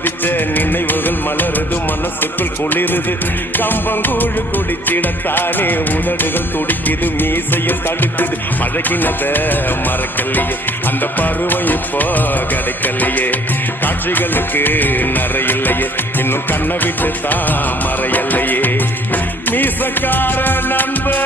குதிச்ச நினைவுகள் மலருது, மனசுக்குள் குளிருது. கம்பங்கூழு குடிச்சிடத்தானே உதடுகள் துடிக்குது, மீசையும் தடுக்குது. பழகினத மறக்கலையே, அந்த பருவம் இப்போ கிடைக்கலையே. காட்சிகளுக்கு நிறையில்லையே, இன்னும் கண்ணை விட்டு தான் மறையல்லையே. மீசக்கார நண்பா